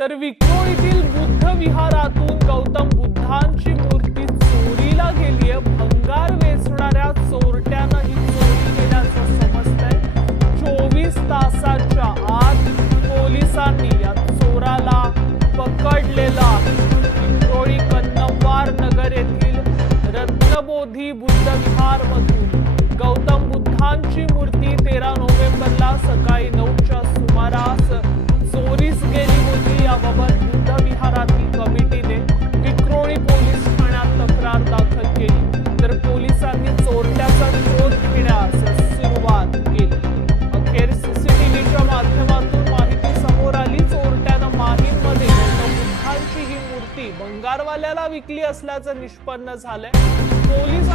तर विक्रोळीतील बुद्ध विहारातून गौतम बुद्धांची मूर्ती चोरीला गेली आहे भंगार वेचणाऱ्या चोरट्यानं ही चोरी केल्याचं समजतंय. चोवीस तासाच्या आत पोलिसांनी या चोराला पकडलेला विक्रोळी कन्नवार नगर येथील रत्नबोधी बुद्ध विहार मधून गौतम बुद्धांची मूर्ती तेरा नोव्हेंबरला सकाळी नऊ मूर्ती भंगारवाल्याला विकली असल्याचं निष्पन्न झालंय. पोलीस